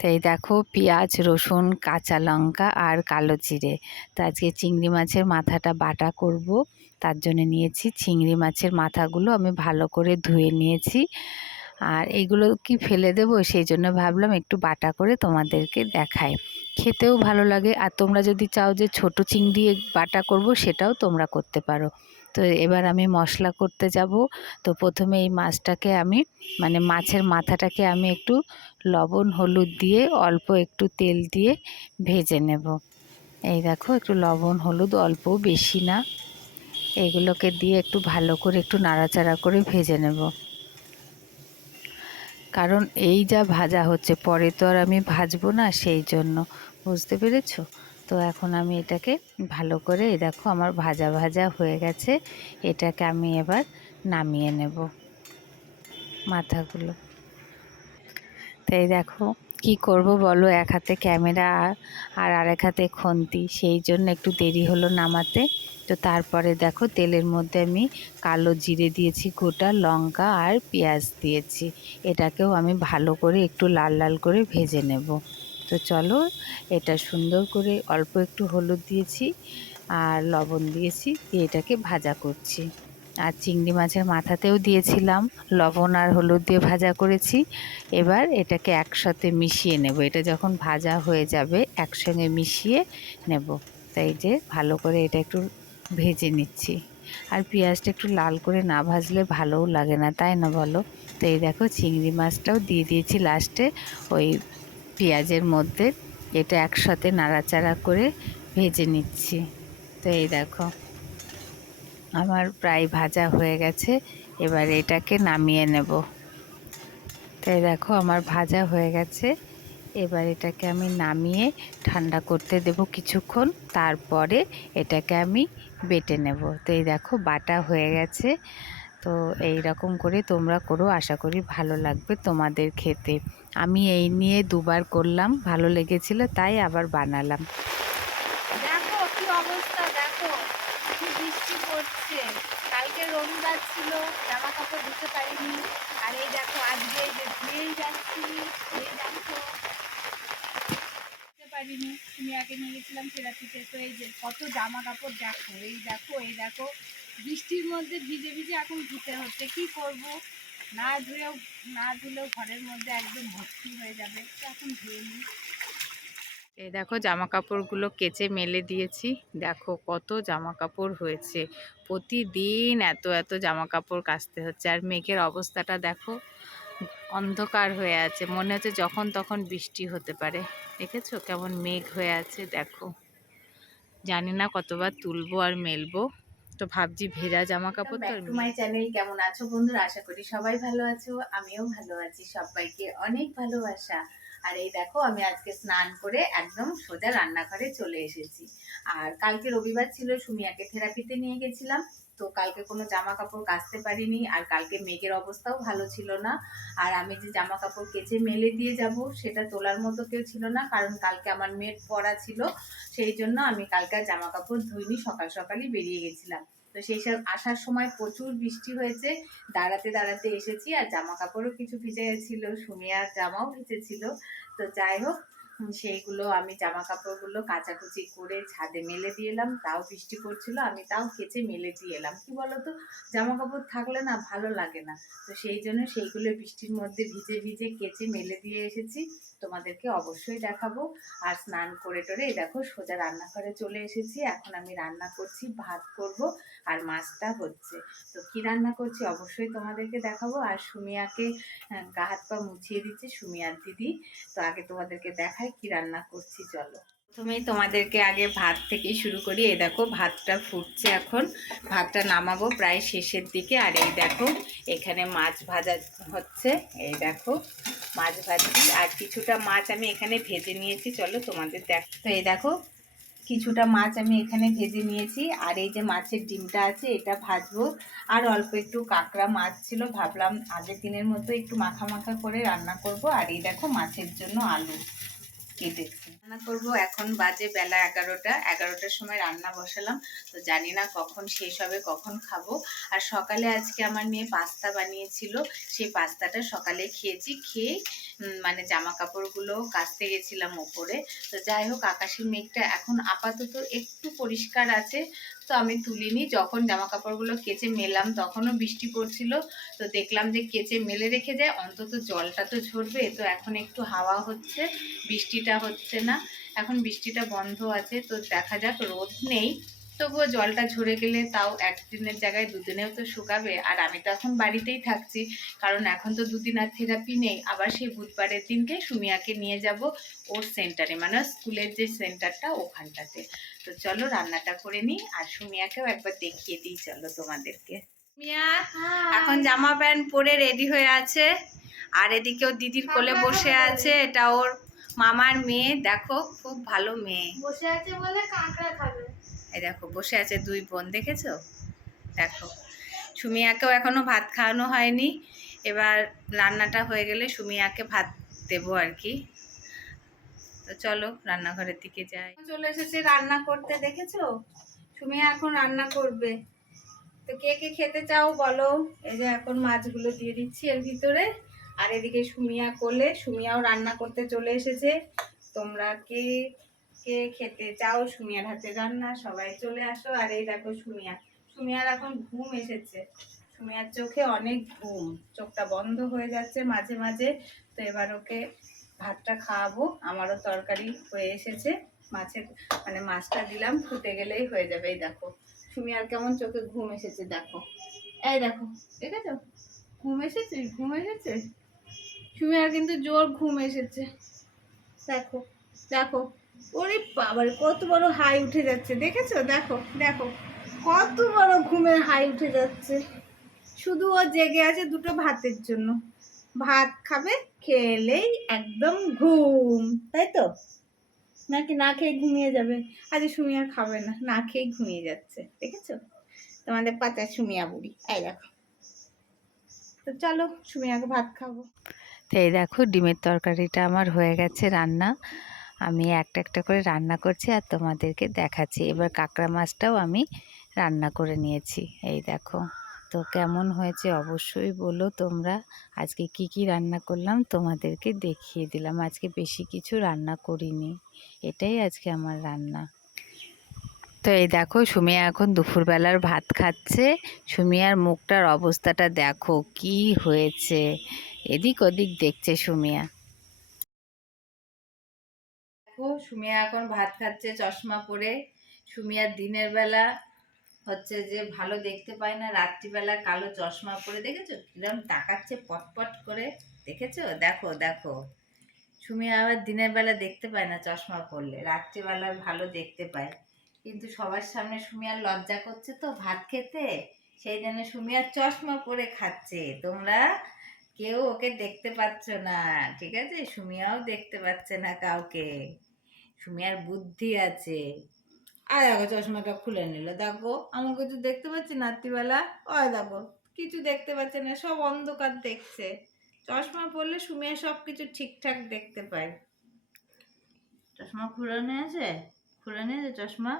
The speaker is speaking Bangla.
তো এই দেখো পেঁয়াজ, রসুন, কাঁচা লঙ্কা আর কালো জিরে। তো আজকে চিংড়ি মাছের মাথাটা বাটা করব। তার জন্য নিয়েছি চিংড়ি মাছের মাথাগুলো আমি ভালো করে ধুয়ে নিয়েছি। আর এইগুলো কি ফেলে দেবো? সেই জন্য ভাবলাম একটু বাটা করে তোমাদেরকে দেখাই। খেতেও ভালো লাগে। আর তোমরা যদি চাও যে ছোট চিংড়ি বাটা করব, সেটাও তোমরা করতে পারো। তো এবার আমি মশলা করতে যাব। তো প্রথমে এই মাছটাকে আমি মানে মাছের মাথাটাকে আমি একটু লবণ, হলুদ দিয়ে অল্প একটু তেল দিয়ে ভেজে নেব। এই দেখো, একটু লবণ, হলুদ, অল্প, বেশি না। এগুলোকে দিয়ে একটু ভালো করে একটু নাড়াচাড়া করে ভেজে নেব। কারণ এই যা ভাজা হচ্ছে, পরে তো আর আমি ভাজবো না, সেই জন্য। বুঝতে পেরেছ? তো এখন আমি এটাকে ভালো করে, এই দেখো আমার ভাজা ভাজা হয়ে গেছে, এটাকে আমি এবার নামিয়ে নেব মাথাগুলো। তাই দেখো কি করব বলো, এক হাতে ক্যামেরা আর আরেক হাতে খন্তি, সেই জন্য একটু দেরি হলো নামাতে। তো তারপরে দেখো তেলের মধ্যে আমি কালো জিরে দিয়েছি, গোটা লঙ্কা আর পেঁয়াজ দিয়েছি, এটাকেও আমি ভালো করে একটু লাল লাল করে ভেজে নেব। তো চলো এটা সুন্দর করে অল্প একটু হলুদ দিয়েছি আর লবণ দিয়েছি, দিয়ে এটাকে ভাজা করছি। আর চিংড়ি মাছের মাথাতেও দিয়েছিলাম লবণ আর হলুদ দিয়ে ভাজা করেছি। এবার এটাকে একসাথে মিশিয়ে নেব। এটা যখন ভাজা হয়ে যাবে, একসঙ্গে মিশিয়ে নেব। তাই যে ভালো করে এটা একটু ভেজে নিচ্ছি। আর পেঁয়াজটা একটু লাল করে না ভাজলে ভালোও লাগে না, তাই না বলো? তো এই দেখো, চিংড়ি মাছটাও দিয়ে দিয়েছি লাস্টে ওই পেঁয়াজের মধ্যে এটা একসাথে নাড়াচাড়া করে ভেজে নিচ্ছি। তো এই দেখো, আমার প্রায় ভাজা হয়ে গেছে, এবার এটাকে নামিয়ে নেব। তাই দেখো, আমার ভাজা হয়ে গেছে। এবার এটাকে আমি নামিয়ে ঠান্ডা করতে দেব কিছুক্ষণ, তারপরে এটাকে আমি বেটে নেব। তো এই দেখো, বাটা হয়ে গেছে। তো এই রকম করে তোমরা করো, আশা করি ভালো লাগবে তোমাদের খেতে। আমি এই নিয়ে দুবার করলাম, ভালো লেগেছিল, তাই আবার বানালাম। দেখো কি অবস্থা, দেখো কি বৃষ্টি পড়ছে। কালকে রবিবার ছিল জামা কাপড় ধুতে পারিনি। আর এই দেখো আজকে এই যে ধুয়েই যাচ্ছি, এই দেখো। পারিনি, তুমি আগে নিয়ে গেছিলাম থেরাপিতে তো এই যে কত জামা কাপড় দেখো, এই দেখো এই দেখো। বৃষ্টির মধ্যে ভিজে ভিজে এখন ধুতে হচ্ছে, কি করব? না ধুয়েও না ধুলেও ঘরের মধ্যে একদম ভর্তি হয়ে যাবে। এখন ধুয়ে নিই। এই দেখো জামা কাপড়গুলো কেচে মেলে দিয়েছি। দেখো কত জামা কাপড় হয়েছে। প্রতিদিন এত এত জামা কাপড় কাচতে হচ্ছে। আর মেঘের অবস্থাটা দেখো অন্ধকার হয়ে আছে। মনে হচ্ছে যখন তখন বৃষ্টি হতে পারে। দেখেছ? কেমন মেঘ হয়ে আছে, দেখো। জানি না কতবার তুলবো আর মেলবো। তো ভাবছি ভেজা জামা কাপড় তো তোমার মাই চ্যানেল কেমন আছো বন্ধুরা? আশা করি সবাই ভালো আছো আমিও ভালো আছি সবাইকে অনেক ভালোবাসা। আর এই দেখো আমি আজকে স্নান করে একদম সোজা রান্নাঘরে চলে এসেছি। আর কালকে রবিবার ছিল সুমিয়াকে থেরাপিতে নিয়ে গেছিলাম। তো কালকে কোনো জামা কাপড় কাচতে পারিনি আর কালকে মেঘের অবস্থাও ভালো ছিল না। আর আমি যে জামা কাপড় কেচে মেলে দিয়ে যাব সেটা তোলার মতো কেউ ছিল না, কারণ কালকে আমার মেট পড়া ছিল। সেই জন্য আমি কালকে জামা কাপড় ধুইনি, সকাল সকালই বেরিয়ে গেছিলাম। তো সেই সব আসার সময় প্রচুর বৃষ্টি হয়েছে, দাঁড়াতে দাঁড়াতে এসেছি আর জামা কাপড়ও কিছু ভিজে গেছিল সুমিয়ার জামাও ভিজেছিল। তো যাই হোক সেইগুলো আমি জামা কাপড়গুলো কাচাকুচি করে ছাদে মেলে দিয়ে এলাম। তাও বৃষ্টি পড়ছিল, আমি তাও কেচে মেলে দিয়ে এলাম। কি বলতো? জামা কাপড় থাকলে না ভালো লাগে না। তো সেই জন্য সেইগুলো বৃষ্টির মধ্যে ভিজে ভিজে কেচে মেলে দিয়ে এসেছি। তোমাদেরকে অবশ্যই দেখাবো। আর স্নান করে টরে দেখো সোজা রান্নাঘরে চলে এসেছি। এখন আমি রান্না করছি, ভাত করব আর মাছটা হচ্ছে। তো কি রান্না করছি অবশ্যই তোমাদেরকে দেখাবো। আর সুমিয়াকে গা হাত পা মুছিয়ে দিচ্ছে, সুমিয়ার দিদি। তো আগে তোমাদেরকে দেখাই কি রান্না করছি, চলো। প্রথমেই তোমাদেরকে আগে ভাত থেকেই শুরু করি। এই দেখো, ভাতটা ফুটছে এখন। ভাতটা নামাবো প্রায় শেষের দিকে। আর এই দেখো, এখানে মাছ ভাজা হচ্ছে। এই দেখো, মাছ ভাজছি। আর কিছুটা মাছ আমি এখানে ভেজে নিয়েছি। চলো তোমাদের দেখ তো এই দেখো, কিছুটা মাছ আমি এখানে ভেজে নিয়েছি। আর এই যে মাছের ডিমটা আছে, এটা ভাজবো। আর অল্প একটু কাঁকড়া মাছ ছিল, ভাবলাম আগের দিনের মতো একটু মাখা মাখা করে রান্না করব। আর এই দেখো, মাছের জন্য আলু। কেটেছি। রান্না করব এখন বাজে বেলা এগারোটা। এগারোটার সময় রান্না বসালাম। তো জানি না কখন শেষ হবে, কখন খাব। আর সকালে আজকে আমার মেয়ে পাস্তা বানিয়েছিল। সেই পাস্তাটা সকালে খেয়েছি। খেয়ে মানে জামা কাপড়গুলো কাচতে গেছিলাম ওপরে। তো যাই হোক, আকাশের মেঘটা এখন আপাতত একটু পরিষ্কার আছে। তো আমি তুলিনি। যখন জামা কাপড়গুলো কেচে মেলাম, তখনও বৃষ্টি পড়ছিল। তো দেখলাম যে কেচে মেলে রেখে যায়। অন্তত জলটা তো ঝরবে। তো এখন একটু হাওয়া হচ্ছে, বৃষ্টিটা হচ্ছে না। এখন বৃষ্টিটা বন্ধ আছে। তো দেখা যাক, রোদ নেই। তবুও জলটা ঝরে গেলে তাও একদিনের জায়গায় দুদিনেও তো শুকাবে। আর আমি তো এখন বাড়িতেই থাকছি কারণ এখন তো দুদিন আর থেরাপি নেই। আবার সেই বুধবারের দিনকে সুমিয়াকে নিয়ে যাব ওর সেন্টারে মানে স্কুলের যে সেন্টারটা ওখানটাতে। তো চলো রান্নাটা করে নিই আর সুমিয়াকেও একবার দেখিয়ে দিই চলো তোমাদেরকে। সুমিয়া এখন জামা প্যান্ট পরে রেডি হয়ে আছে। আর এদিকে ওর দিদির কোলে বসে আছে এটা ওর মামার মেয়ে দেখো খুব ভালো মেয়ে। বসে আছে বলে কাঁকড়া খাবে। এই দেখো, বসে আছে দুই বোন, দেখেছ? দেখো, সুমিয়াকেও এখনও ভাত খাওয়ানো হয়নি। এবার রান্নাটা হয়ে গেলে সুমিয়াকে ভাত দেবো আর কি। তো চলো, রান্নাঘরের দিকে যাই। চলে এসেছে রান্না করতে, দেখেছ? সুমিয়া এখন রান্না করবে। তো কে কে খেতে চাও বলো? এই যে এখন মাছগুলো দিয়ে দিচ্ছি এর ভিতরে। আর এদিকে সুমিয়া কোলে, সুমিয়াও রান্না করতে চলে এসেছে। তোমরা কে কে খেতে চাও? সুমিয়ার হাতে রান্না, সবাই চলে আসো। আর এই দেখো সুমিয়া। সুমিয়ার এখন ঘুম এসেছে। সুমিয়ার চোখে অনেক ঘুম। চোখটা বন্ধ হয়ে যাচ্ছে মাঝে মাঝে। তো এবার ওকে ভাতটা খাওয়াবো। আমারও তরকারি হয়ে এসেছে। মাছের মানে মাছটা দিলাম, ফুটে গেলেই হয়ে যাবে। এই দেখো। সুমিয়ার কেমন চোখে ঘুম এসেছে, দেখো। এই দেখো ঠিক আছে ঘুম এসেছে? ঘুম এসেছে? সুমিয়ার কিন্তু জোর ঘুম এসেছে। দেখো দেখো। ওরে বাবারে, কত বড় হাই উঠে যাচ্ছে। দেখেছ? দেখো দেখো, কত বড় ঘুমের হাই উঠে যাচ্ছে। শুধু ও জেগে আছে দুটো ভাতের জন্য। ভাত খাবে, খেলেই একদম ঘুম, তাই তো? নাকি না খেয়ে ঘুমিয়ে যাবে? আজ সুমিয়া খাবে না না খেয়ে ঘুমিয়ে যাচ্ছে, দেখেছ? তোমাদের পাতা সুমিয়া বুড়ি এই দেখো। তো চলো, সুমিয়াকে ভাত খাব। তো এই দেখো, ডিমের তরকারিটা আমার হয়ে গেছে রান্না। আমি একটা একটা করে রান্না করছি আর তোমাদেরকে দেখাচ্ছি। এবার কাঁকড়া মাছটাও আমি রান্না করে নিয়েছি। এই দেখো, তো কেমন হয়েছে অবশ্যই বলো তোমরা। আজকে কি কি রান্না করলাম তোমাদেরকে দেখিয়ে দিলাম। আজকে বেশি কিছু রান্না করিনি। এটাই আজকে আমার রান্না। তো এই দেখো, সুমিয়া এখন দুপুরবেলার ভাত খাচ্ছে। সুমিয়ার মুখটার অবস্থাটা দেখো, কি হয়েছে? এদিক ওদিক দেখছে সুমিয়া। দেখো, সুমিয়া এখন ভাত খাচ্ছে, চশমা পরে। সুমিয়ার দিনের বেলা হচ্ছে যে ভালো দেখতে পায় না, রাত্রিবেলা কালো চশমা পরে। দেখেছ? কিরম তাকাচ্ছে পটপট করে। দেখেছ? দেখো দেখো। সুমিয়া আবার দিনের বেলা দেখতে পায় না চশমা পরলে, রাত্রিবেলা ভালো দেখতে পায়। কিন্তু সবার সামনে সুমিয়ার লজ্জা করছে তো ভাত খেতে। সেই জন্য সুমিয়ার চশমা পরে খাচ্ছে। তোমরা কেউ ওকে দেখতে পাচ্ছ না, ঠিক আছে? সুমিয়াও দেখতে পাচ্ছে না কাউকে। সুমিয়ার বুদ্ধি আছে। আর দেখো, চশমাটা খুলে নিল। দেখো, আমার কিছু দেখতে পাচ্ছি রাত্রিবেলা ওই দেখো, কিছু দেখতে পাচ্ছে না, সব অন্ধকার দেখছে। চশমা পরলে সুমিয়া সব কিছু ঠিকঠাক দেখতে পায়। চশমা খুলে নিয়েছে খুলে নিয়েছে চশমা?